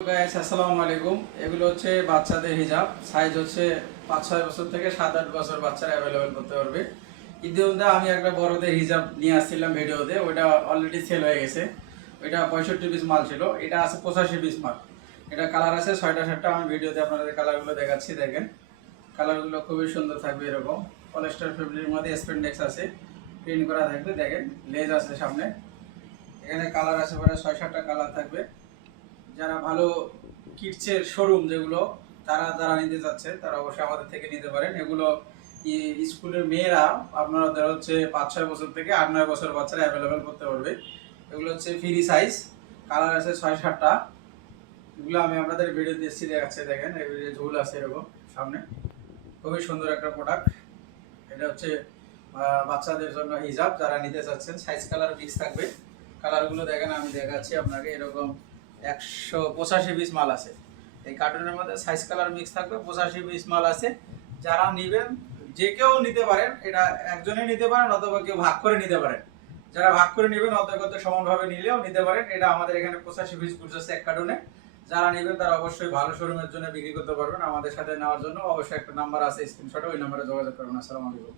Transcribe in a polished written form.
Guys আসসালামু আলাইকুম। এগুলো হচ্ছে বাচ্চাদের হিজাব, সাইজ হচ্ছে 5-6 বছর থেকে 7-8 বছর বাচ্চারা অ্যাভেলেবেল করতে পারবে। ইতিমধ্যে আমি একটা বড়দের হিজাব নিয়ে আসছিলাম ভিডিওতে, ওইটা অলরেডি সেল হয়ে গেছে। ওইটা 65 পিস মাল ছিল, এটা আছে 85 পিস মাল। এটা কালার আছে 6টা 7টা, আমি ভিডিওতে আপনাদের কালারগুলো দেখাচ্ছি। দেখেন কালারগুলো খুবই সুন্দর থাকবে, এরকম পলিস্টার ফেব্রিকের মধ্যে স্পেন্ডেক্স আছে, প্রিন্ট করা থাকবে। দেখেন লেজ আছে সামনে, এখানে কালার আছে প্রায় 6-7টা কালার থাকবে। যারা ভালো কিডসের শোরুম যেগুলো, যারা নিতে চাচ্ছে তারা অবশ্যই আমাদের থেকে নিতে পারেন। এগুলো স্কুলের মেয়েরা আপনাদের হচ্ছে 5-6 বছর থেকে 8-9 বছর বাচ্চারা অ্যাভেলেবেল করতে পারবে। এগুলো হচ্ছে ফ্রি সাইজ, কালার আছে 6-7টা। এগুলো আমি আপনাদের ভিডিও দিচ্ছি, দেখাচ্ছে। দেখেন এই ভিডিও ঝুল আছে এরকম সামনে, খুবই সুন্দর একটা প্রোডাক্ট। এটা হচ্ছে বাচ্চাদের জন্য হিজাব, যারা নিতে চাচ্ছেন। সাইজ কালার মিক্স থাকবে। কালারগুলো দেখেন, আমি দেখাচ্ছি আপনাকে। এরকম 185 পিস মাল আছে এই কার্টুনের মধ্যে, সাইজ কালার মিক্স থাকবে। 85 পিস মাল আছে। যারা নেবেন যে কেউ নিতে পারেন, এটা একজনে নিতে পারেন অথবা কেউ ভাগ করে নিতে পারেন। যারা ভাগ করে নেবেন অন্তর্গত সমানভাবে নিলেও নিতে পারেন। এটা আমাদের এখানে 85 পিস গুডস আছে এক কার্টুনে। যারা নেবেন তারা অবশ্যই ভালো শোরুমের জন্য বিক্রি করতে পারবেন। আমাদের সাথে নেওয়ার জন্য অবশ্যই একটা নাম্বার আছে স্ক্রিনশটে, ওই নাম্বারে যোগাযোগ করবেন। আসসালামু আলাইকুম।